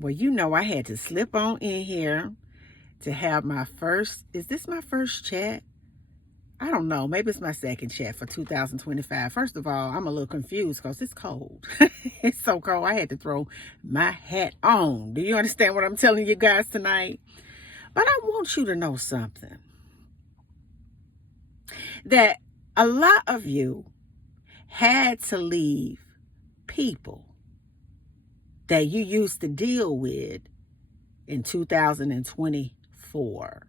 Well, I had to slip on in here to have my first, is this my first chat? I don't know. Maybe it's my second chat for 2025. First of all, I'm a little confused because it's cold. It's so cold. I had to throw my hat on. Do you understand what I'm telling you guys tonight? But I want you to know something. That a lot of you had to leave people that you used to deal with in 2024.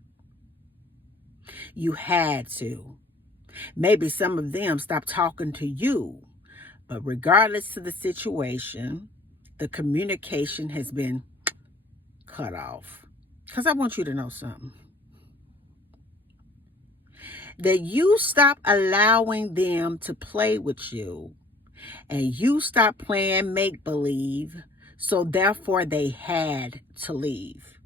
You had to. Maybe some of them stopped talking to you, but regardless of the situation, the communication has been cut off. Because I want you to know something. That you stop allowing them to play with you, and you stop playing make-believe, so therefore they had to leave.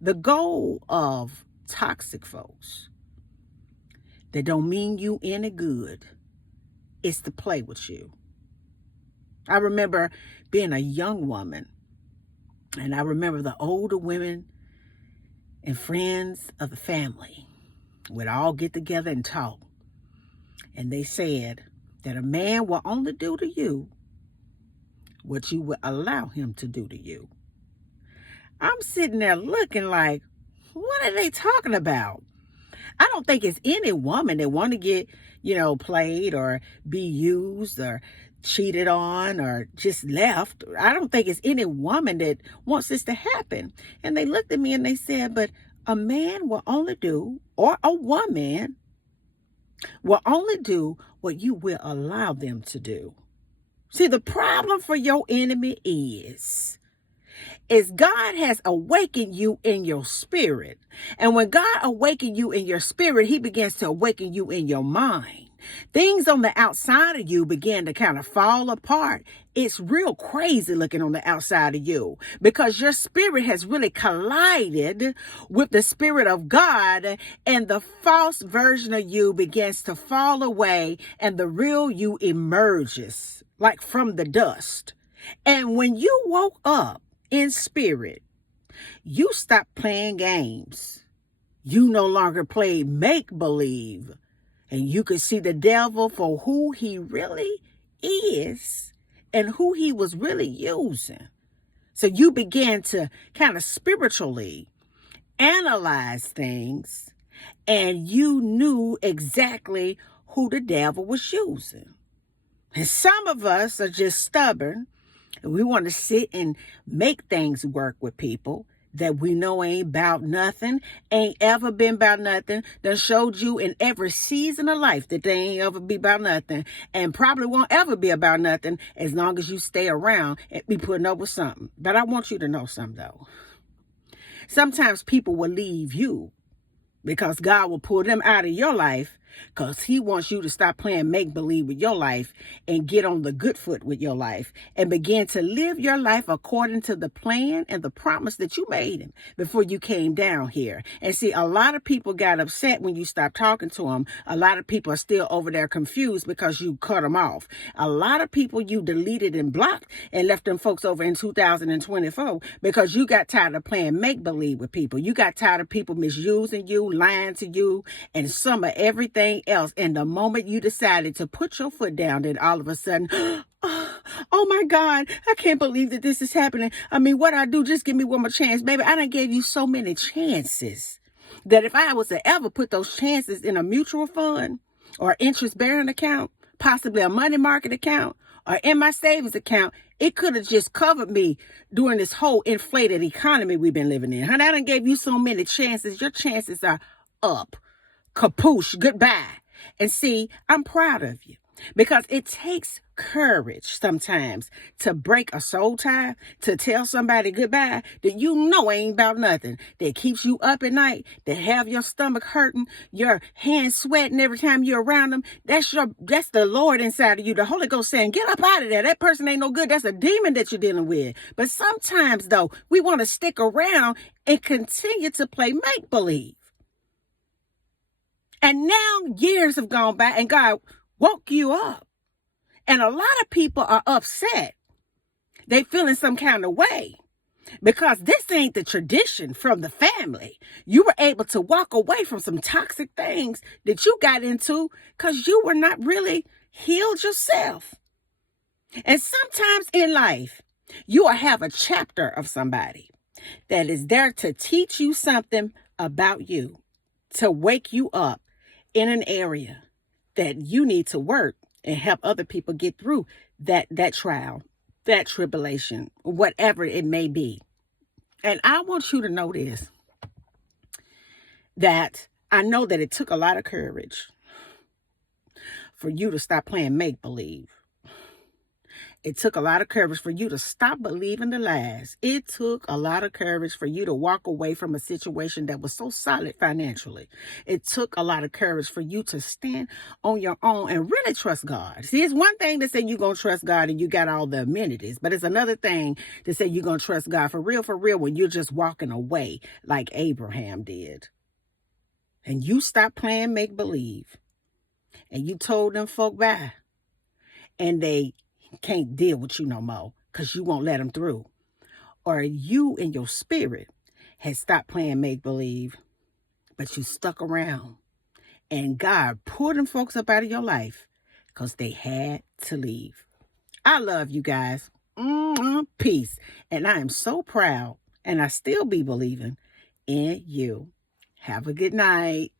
The goal of toxic folks that don't mean you any good is to play with you. I remember being a young woman, and I remember the older women and friends of the family would all get together and talk. And they said that a man will only do to you what you would allow him to do to you. I'm sitting there looking like, what are they talking about? I don't think it's any woman that want to get, played or be used or cheated on or just left. I don't think it's any woman that wants this to happen. And they looked at me and they said, but a man will only do, or a woman will only do what you will allow them to do. See, the problem for your enemy is God has awakened you in your spirit. And when God awakens you in your spirit, he begins to awaken you in your mind. Things on the outside of you begin to kind of fall apart. It's real crazy looking on the outside of you because your spirit has really collided with the spirit of God, and the false version of you begins to fall away and the real you emerges like from the dust. And when you woke up in spirit, you stopped playing games. You no longer play make-believe. And you could see the devil for who he really is and who he was really using. So you began to kind of spiritually analyze things, and you knew exactly who the devil was using. And some of us are just stubborn, and we want to sit and make things work with people that we know ain't about nothing, ain't ever been about nothing, that showed you in every season of life that they ain't ever be about nothing, and probably won't ever be about nothing as long as you stay around and be putting up with something. But I want you to know something, though. Sometimes people will leave you because God will pull them out of your life because he wants you to stop playing make-believe with your life and get on the good foot with your life and begin to live your life according to the plan and the promise that you made him before you came down here. And see, a lot of people got upset when you stopped talking to them. A lot of people are still over there confused because you cut them off. A lot of people you deleted and blocked and left them folks over in 2024 because you got tired of playing make-believe with people. You got tired of people misusing you, lying to you, and some of everything else. And the moment you decided to put your foot down, then all of a sudden, oh my God, I can't believe that this is happening. I mean, what I do, just give me one more chance. Baby, I done gave you so many chances that if I was to ever put those chances in a mutual fund or interest-bearing account, possibly a money market account, or in my savings account, it could have just covered me during this whole inflated economy we've been living in. Honey, I done gave you so many chances. Your chances are up. Kapoosh, goodbye. And see, I'm proud of you because it takes courage sometimes to break a soul tie, to tell somebody goodbye that you know ain't about nothing, that keeps you up at night, that have your stomach hurting, your hands sweating every time you're around them. That's the Lord inside of you. The Holy Ghost saying, get up out of there. That person ain't no good. That's a demon that you're dealing with. But sometimes, though, we want to stick around and continue to play make-believe. And now years have gone by and God woke you up. And a lot of people are upset. They feeling some kind of way because this ain't the tradition from the family. You were able to walk away from some toxic things that you got into because you were not really healed yourself. And sometimes in life, you will have a chapter of somebody that is there to teach you something about you, to wake you up in an area that you need to work and help other people get through that trial, that tribulation, whatever it may be. And I want you to know this, that I know that it took a lot of courage for you to stop playing make-believe. It took a lot of courage for you to stop believing the lies. It took a lot of courage for you to walk away from a situation that was so solid financially. It took a lot of courage for you to stand on your own and really trust God. See, it's one thing to say you're going to trust God and you got all the amenities, but it's another thing to say you're going to trust God for real, when you're just walking away like Abraham did. And you stopped playing make-believe. And you told them folk bye. And they can't deal with you no more because you won't let them through. Or you in your spirit had stopped playing make-believe, but you stuck around. And God pulled them folks up out of your life because they had to leave. I love you guys. Peace. And I am so proud, and I still be believing in you. Have a good night.